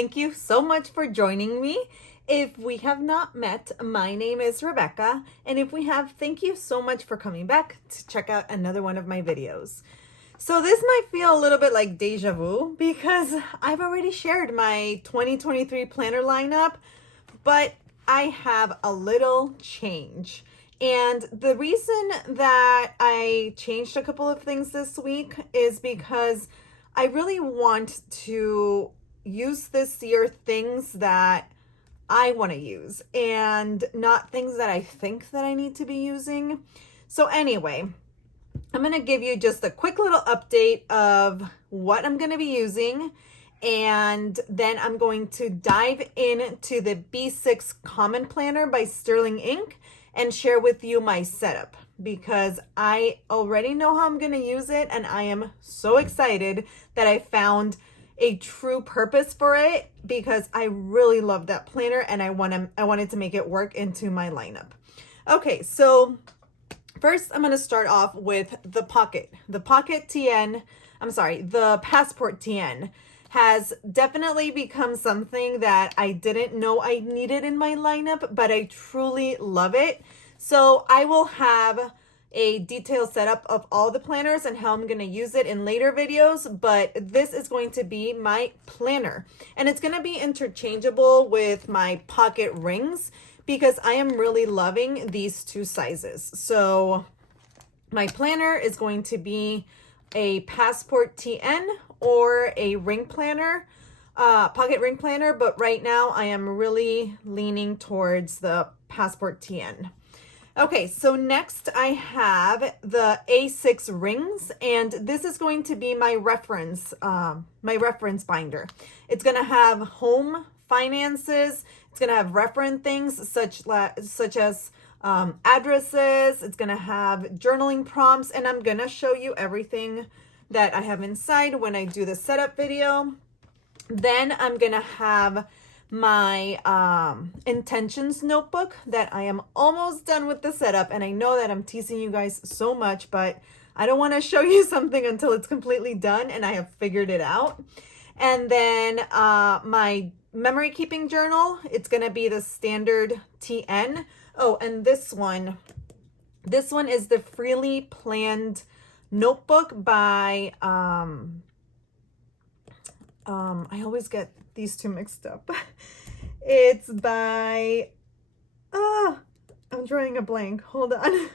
thank you so much for joining me. If we have not met, my name is Rebecca, and if we have, thank you so much for coming back to check out another one of my videos. So this might feel a little bit like deja vu because I've already shared my 2023 planner lineup, but I have a little change. And the reason that I changed a couple of things this week is because I really want to use this year things that I want to use and not things that I think that I need to be using. So anyway, I'm going to give you just a quick little update of what I'm going to be using. And then I'm going to dive into the B6 Common Planner by Sterling Ink and share with you my setup because I already know how I'm going to use it, and I am so excited that I found a true purpose for it because I really love that planner and I wanted to make it work into my lineup. Okay, so first I'm going to start off with the Pocket. The Passport TN has definitely become something that I didn't know I needed in my lineup, but I truly love it. So I will have a detailed setup of all the planners and how I'm going to use it in later videos, but this is going to be my planner. And it's going to be interchangeable with my pocket rings because I am really loving these two sizes. So my planner is going to be a Passport TN or a ring planner, pocket ring planner, but right now I am really leaning towards the Passport TN. Okay, so next I have the A6 rings, and this is going to be my reference binder. It's going to have home finances. It's going to have reference things such as addresses. It's going to have journaling prompts, and I'm going to show you everything that I have inside when I do the setup video. Then I'm going to have my intentions notebook that I am almost done with the setup, and I know that I'm teasing you guys so much, but I don't want to show you something until it's completely done and I have figured it out. And then my memory keeping journal, it's going to be the standard TN. Oh, and this one is the Freely Planned notebook by I always get these two mixed up. It's by I'm drawing a blank. Hold on.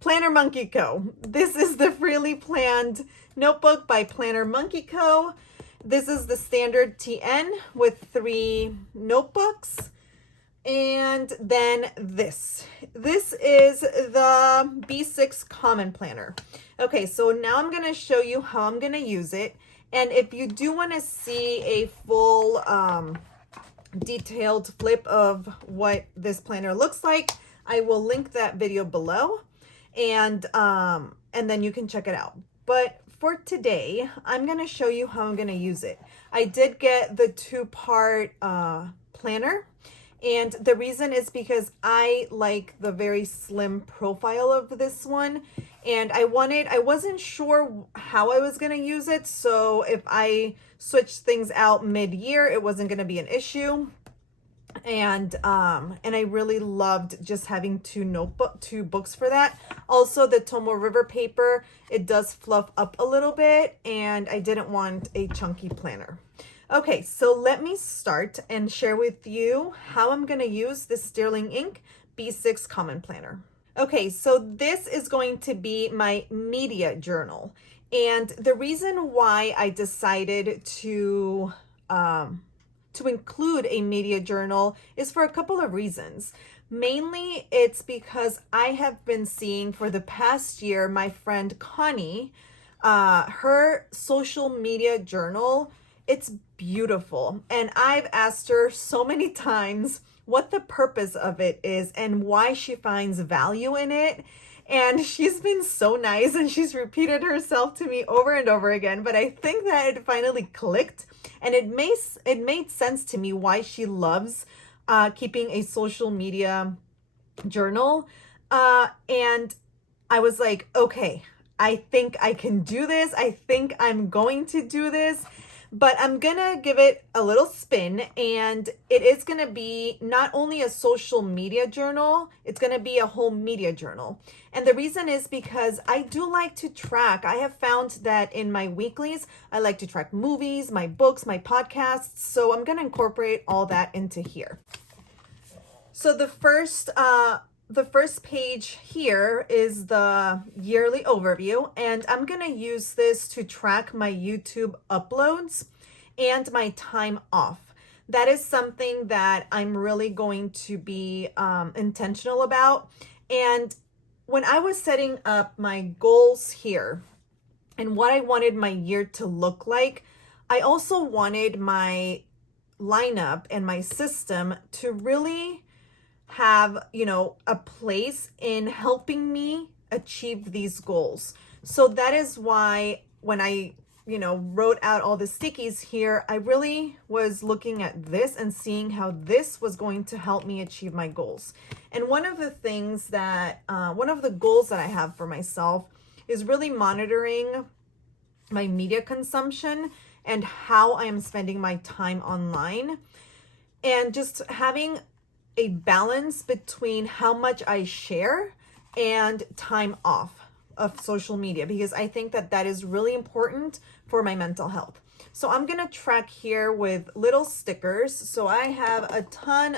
Planner Monkey Co. This is the Freely Planned notebook by Planner Monkey Co. This is the standard TN with 3 notebooks. And then this is the B6 Common Planner. Okay, so now I'm going to show you how I'm going to use it. And if you do want to see a full detailed flip of what this planner looks like, I will link that video below, and then you can check it out. But for today, I'm going to show you how I'm going to use it. I did get the 2-part planner. And the reason is because I like the very slim profile of this one. And I wasn't sure how I was going to use it. So if I switched things out mid-year, it wasn't going to be an issue. And I really loved just having 2 books for that. Also, the Tomo River paper, it does fluff up a little bit, and I didn't want a chunky planner. Okay, so let me start and share with you how I'm going to use this Sterling Ink B6 Common Planner. Okay, so this is going to be my media journal. And the reason why I decided to include a media journal is for a couple of reasons. Mainly, it's because I have been seeing for the past year, my friend Connie, her social media journal. It's beautiful. And I've asked her so many times what the purpose of it is and why she finds value in it. And she's been so nice, and she's repeated herself to me over and over again. But I think that it finally clicked, and it made sense to me why she loves keeping a social media journal. And I was like, okay, I think I can do this. I think I'm going to do this. but I'm gonna give it a little spin, and it is gonna be not only a social media journal, it's gonna be a whole media journal. And the reason is because I do like to track. I have found that in my weeklies, I like to track movies, my books, my podcasts. So I'm gonna incorporate all that into here. So the first page here is the yearly overview, and I'm gonna use this to track my YouTube uploads and my time off. That is something that I'm really going to be intentional about. And when I was setting up my goals here and what I wanted my year to look like, I also wanted my lineup and my system to really have, a place in helping me achieve these goals. So that is why when I, wrote out all the stickies here, I really was looking at this and seeing how this was going to help me achieve my goals. And one of the goals that I have for myself is really monitoring my media consumption and how I am spending my time online, and just having a balance between how much I share and time off of social media, because I think that that is really important for my mental health. So I'm going to track here with little stickers. So I have a ton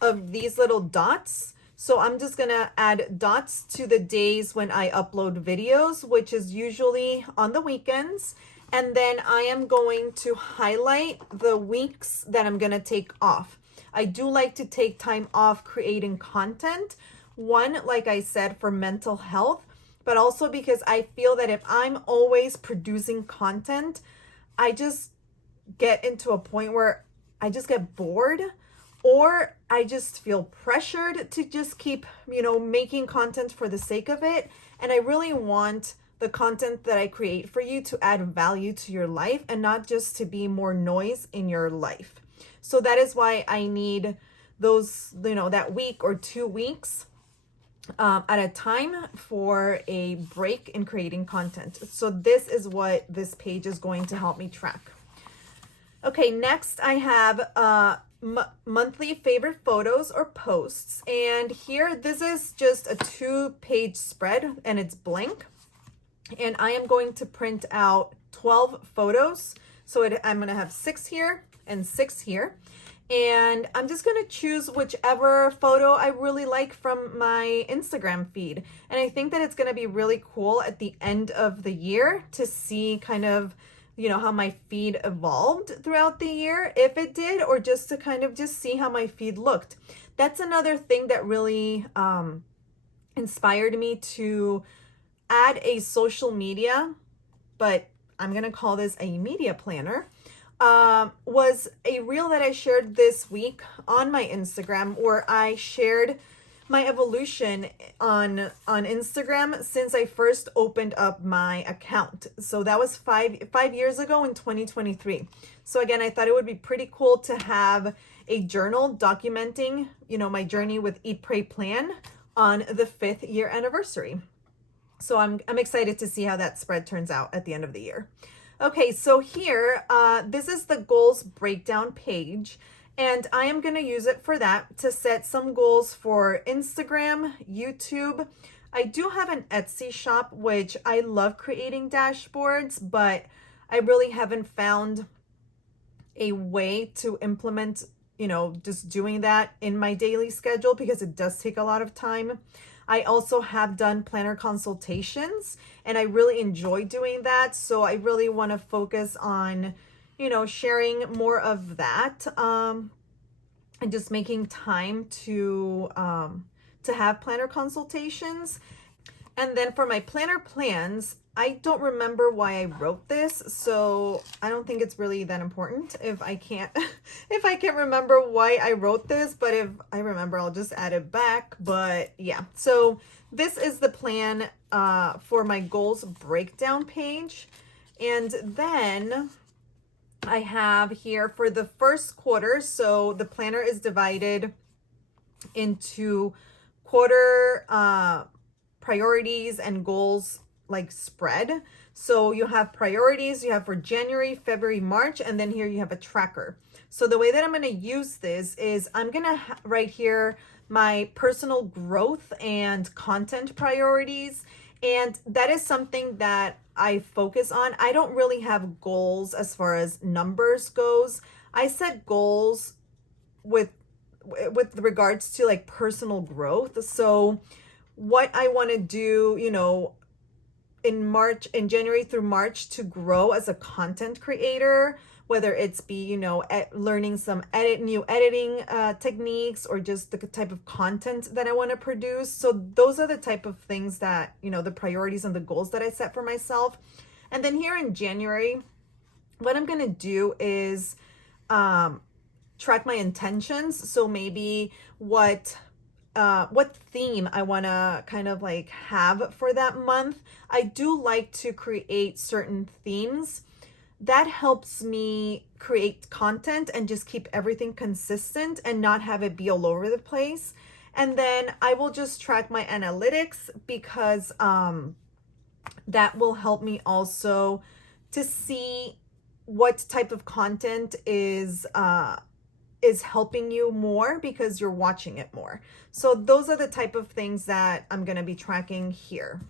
of these little dots. So I'm just going to add dots to the days when I upload videos, which is usually on the weekends. And then I am going to highlight the weeks that I'm going to take off. I do like to take time off creating content. One, like I said, for mental health, but also because I feel that if I'm always producing content, I just get into a point where I just get bored, or I just feel pressured to just keep, making content for the sake of it. And I really want the content that I create for you to add value to your life and not just to be more noise in your life. So that is why I need those, that week or 2 weeks at a time for a break in creating content. So this is what this page is going to help me track. Okay, next I have monthly favorite photos or posts. And here, this is just a 2-page spread and it's blank. And I am going to print out 12 photos. So I'm going to have 6 here and 6 here. And I'm just going to choose whichever photo I really like from my Instagram feed. And I think that it's going to be really cool at the end of the year to see kind of, how my feed evolved throughout the year, if it did, or just to kind of just see how my feed looked. That's another thing that really inspired me to add a social media, but I'm going to call this a media planner, was a reel that I shared this week on my Instagram, where I shared my evolution on Instagram since I first opened up my account. So that was five years ago in 2023. So again, I thought it would be pretty cool to have a journal documenting, my journey with Eat, Pray, Plan on the 5th year anniversary. So I'm excited to see how that spread turns out at the end of the year. Okay, so here, this is the goals breakdown page, and I am going to use it for that to set some goals for Instagram, YouTube. I do have an Etsy shop, which I love creating dashboards, but I really haven't found a way to implement, just doing that in my daily schedule, because it does take a lot of time. I also have done planner consultations, and I really enjoy doing that. So I really want to focus on, sharing more of that, and just making time to have planner consultations. And then for my planner plans, I don't remember why I wrote this, so I don't think it's really that important if I can't remember why I wrote this, but if I remember, I'll just add it back. But yeah, so this is the plan for my goals breakdown page. And then I have here for the first quarter, so the planner is divided into quarter priorities and goals like spread. So you have priorities, you have for January, February, March, and then here you have a tracker. So the way that I'm going to use this is I'm going to write here my personal growth and content priorities. And that is something that I focus on. I don't really have goals as far as numbers goes. I set goals with regards to like personal growth. So what I want to do, you know, in January through March to grow as a content creator, whether it's be, you know, learning some new editing techniques or just the type of content that I want to produce. So those are the type of things that, you know, the priorities and the goals that I set for myself. And then here in January, what I'm going to do is track my intentions. So maybe what theme I want to kind of like have for that month. I do like to create certain themes. That helps me create content and just keep everything consistent and not have it be all over the place. And then I will just track my analytics because that will help me also to see what type of content is helping you more because you're watching it more. So those are the type of things that I'm going to be tracking here.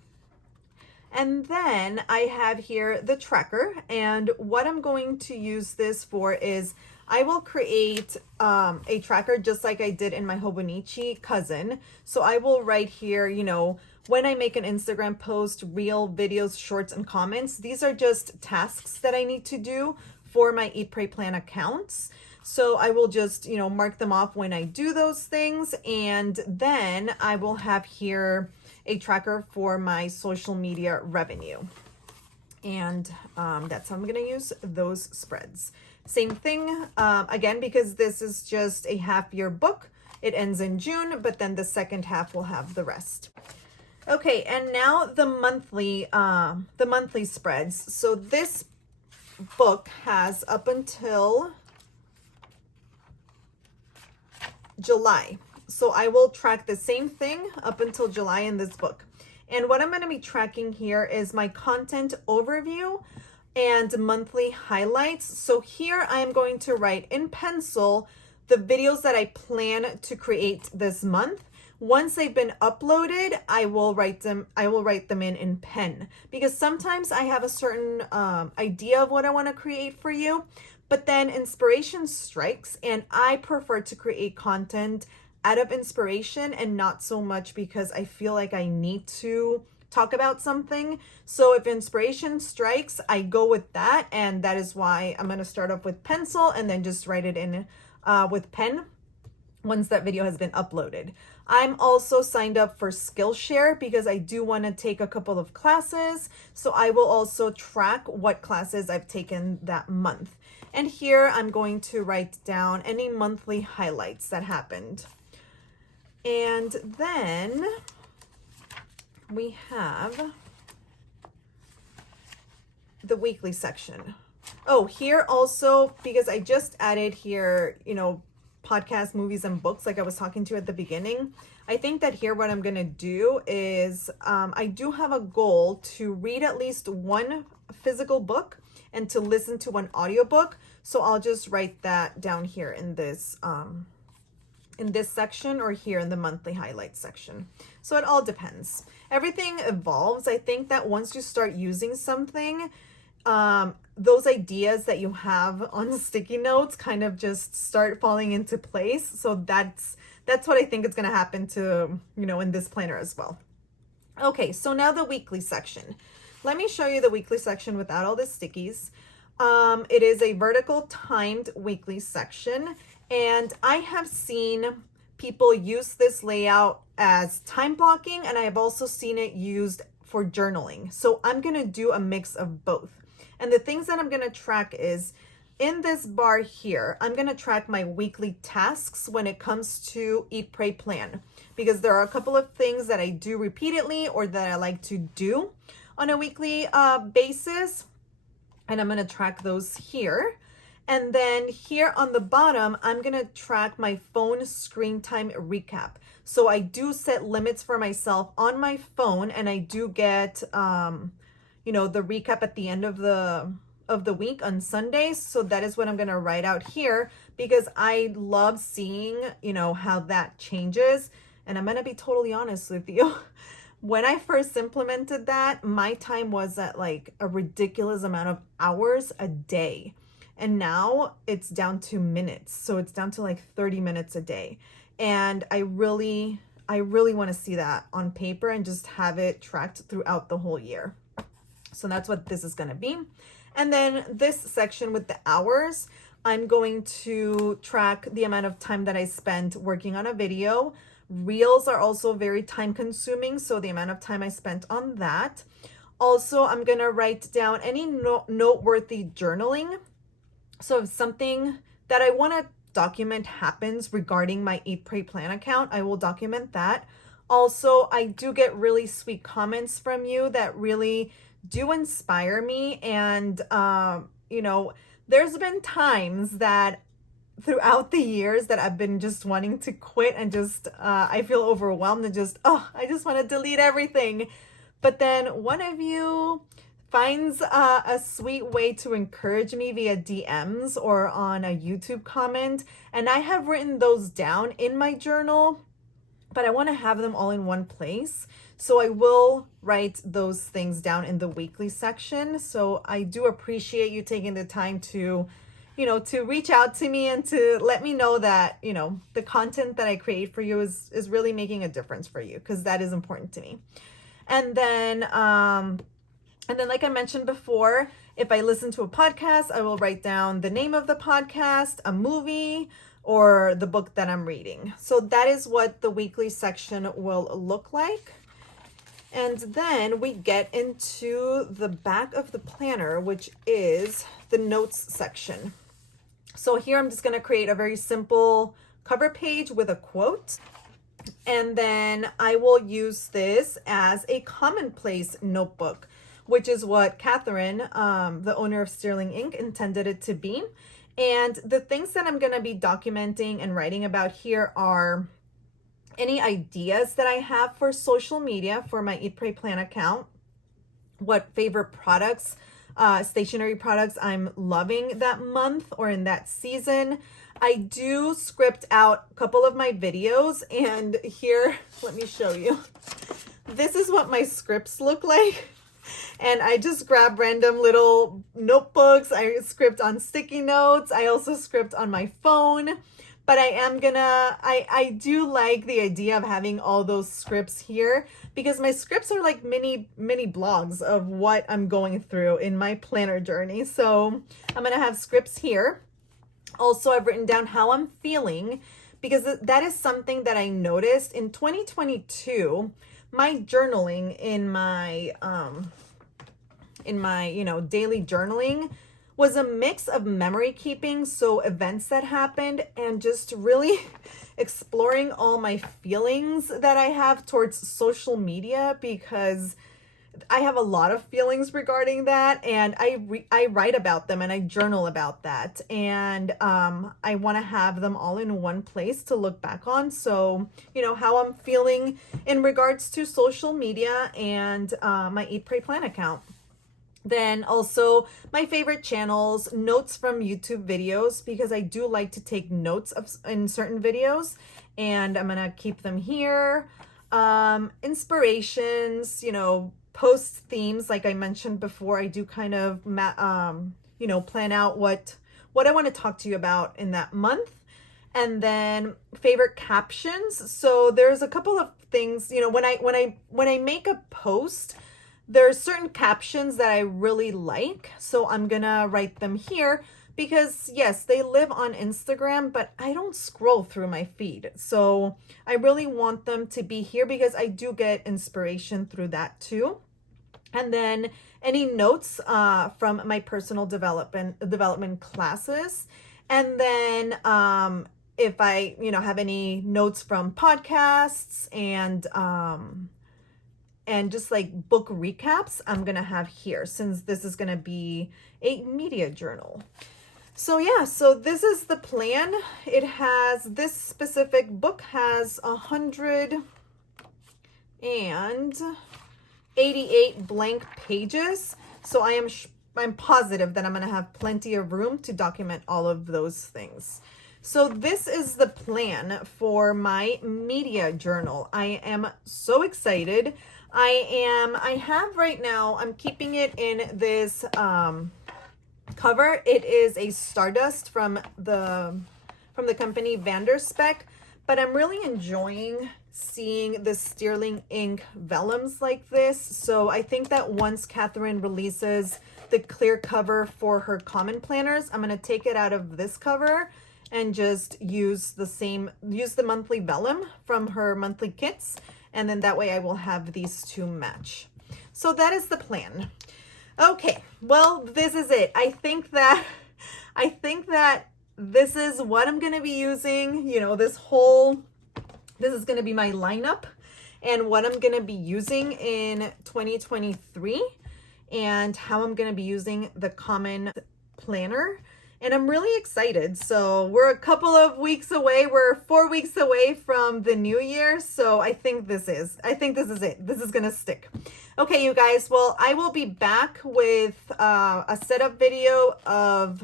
And then I have here the tracker, and what I'm going to use this for is I will create a tracker just like I did in my Hobonichi cousin. So I will write here, you know, when I make an Instagram post, reel, videos, shorts, and comments. These are just tasks that I need to do for my Eat, Pray, Plan accounts. So I will just, you know, mark them off when I do those things. And then I will have here a tracker for my social media revenue. And that's how I'm going to use those spreads. Same thing, again, because this is just a half-year book. It ends in June, but then the second half will have the rest. Okay, and now the monthly spreads. So this book has up until July. So I will track the same thing up until July in this book. And what I'm going to be tracking here is my content overview and monthly highlights. So here I'm going to write in pencil the videos that I plan to create this month. Once they've been uploaded, I will write them in pen, because sometimes I have a certain idea of what I want to create for you, but then inspiration strikes and I prefer to create content out of inspiration and not so much because I feel like I need to talk about something. So if inspiration strikes, I go with that, and that is why I'm going to start off with pencil and then just write it in with pen once that video has been uploaded. I'm also signed up for Skillshare because I do want to take a couple of classes. So I will also track what classes I've taken that month. And here I'm going to write down any monthly highlights that happened. And then we have the weekly section. Oh, here also, because I just added here, you know, podcasts, movies, and books like I was talking to at the beginning. I think that here what I'm going to do is I do have a goal to read at least one physical book and to listen to one audiobook. So I'll just write that down here in this section or here in the monthly highlights section. So it all depends. Everything evolves. I think that once you start using something, those ideas that you have on sticky notes kind of just start falling into place. So that's what I think is going to happen to, you know, in this planner as well. Okay, so now the weekly section. Let me show you the weekly section without all the stickies. It is a vertical timed weekly section, and I have seen people use this layout as time blocking, and I have also seen it used for journaling. So I'm going to do a mix of both. And the things that I'm going to track is in this bar here, I'm going to track my weekly tasks when it comes to Eat, Pray, Plan, because there are a couple of things that I do repeatedly or that I like to do on a weekly basis. And I'm going to track those here. And then here on the bottom, I'm going to track my phone screen time recap. So I do set limits for myself on my phone, and I do get, the recap at the end of the week on Sundays. So that is what I'm going to write out here, because I love seeing, how that changes. And I'm going to be totally honest with you. When I first implemented that, my time was at like a ridiculous amount of hours a day. And now it's down to minutes. So it's down to like 30 minutes a day. And I really want to see that on paper and just have it tracked throughout the whole year. So that's what this is going to be. And then this section with the hours, I'm going to track the amount of time that I spent working on a video. Reels are also very time consuming, so the amount of time I spent on that. Also, I'm going to write down any noteworthy journaling. So if something that I want to document happens regarding my Eat, Pray, Plan account, I will document that. Also, I do get really sweet comments from you that really do inspire me. And, there's been times that throughout the years that I've been just wanting to quit and just, I feel overwhelmed and just, I just want to delete everything. But then one of you finds a sweet way to encourage me via DMs or on a YouTube comment. And I have written those down in my journal, but I want to have them all in one place. So I will write those things down in the weekly section. So I do appreciate you taking the time to, to reach out to me and to let me know that, the content that I create for you is really making a difference for you, because that is important to me. And then, like I mentioned before, if I listen to a podcast, I will write down the name of the podcast, a movie, or the book that I'm reading. So that is what the weekly section will look like. And then we get into the back of the planner, which is the notes section. So here I'm just going to create a very simple cover page with a quote. And then I will use this as a commonplace notebook, which is what Catherine, the owner of Sterling Ink, intended it to be. And the things that I'm going to be documenting and writing about here are any ideas that I have for social media for my Eat, Pray, Plan account, what favorite products, stationery products I'm loving that month or in that season. I do script out a couple of my videos, and here, let me show you. This is what my scripts look like. And I just grab random little notebooks. I script on sticky notes. I also script on my phone. But I do like the idea of having all those scripts here, because my scripts are like mini blogs of what I'm going through in my planner journey. So I'm going to have scripts here. Also, I've written down how I'm feeling, because that is something that I noticed in 2022. My journaling in my daily journaling was a mix of memory keeping, so events that happened, and just really exploring all my feelings that I have towards social media, because I have a lot of feelings regarding that, and I write about them and I journal about that, and I want to have them all in one place to look back on. So, how I'm feeling in regards to social media and my Eat, Pray, Plan account. Then also my favorite channels, notes from YouTube videos, because I do like to take notes in certain videos, and I'm going to keep them here. Inspirations, post themes, like I mentioned before. I do kind of, plan out what I want to talk to you about in that month. And then favorite captions. So there's a couple of things, when I make a post, there are certain captions that I really like, so I'm gonna write them here, because yes, they live on Instagram, but I don't scroll through my feed. So I really want them to be here, because I do get inspiration through that too. And then any notes from my personal development classes. And then if I, have any notes from podcasts and just like book recaps, I'm going to have here, since this is going to be a media journal. So yeah, so this is the plan. It has, this specific book has 88 blank pages. So I'm positive that I'm going to have plenty of room to document all of those things. So this is the plan for my media journal. I am so excited. I have right now, I'm keeping it in this cover. It is a Stardust from the company Vanderspec, but I'm really enjoying seeing the sterling ink vellums like this. So I think that once Catherine releases the clear cover for her common planners, I'm going to take it out of this cover and just use the monthly vellum from her monthly kits, and then that way I will have these two match. So that is the plan. Okay, well, this is it. I think that this is what I'm going to be using, you know, this is going to be my lineup and what I'm going to be using in 2023 and how I'm going to be using the common planner. And I'm really excited. So we're a couple of weeks away. We're 4 weeks away from the new year. So I think this is it. This is going to stick. Okay, you guys. Well, I will be back with a setup video of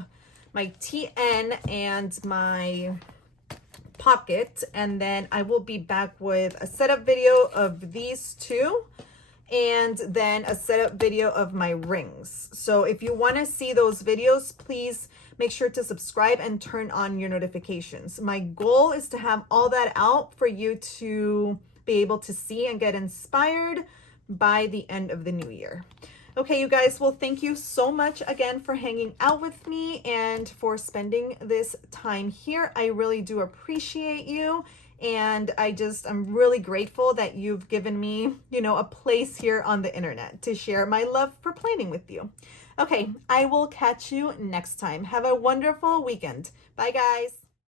my TN and my pocket. And then I will be back with a setup video of these two, and then a setup video of my rings. So if you want to see those videos, please make sure to subscribe and turn on your notifications. My goal is to have all that out for you to be able to see and get inspired by the end of the new year. Okay, you guys, well, thank you so much again for hanging out with me and for spending this time here. I really do appreciate you. And I'm really grateful that you've given me, you know, a place here on the internet to share my love for planning with you. Okay, I will catch you next time. Have a wonderful weekend. Bye, guys.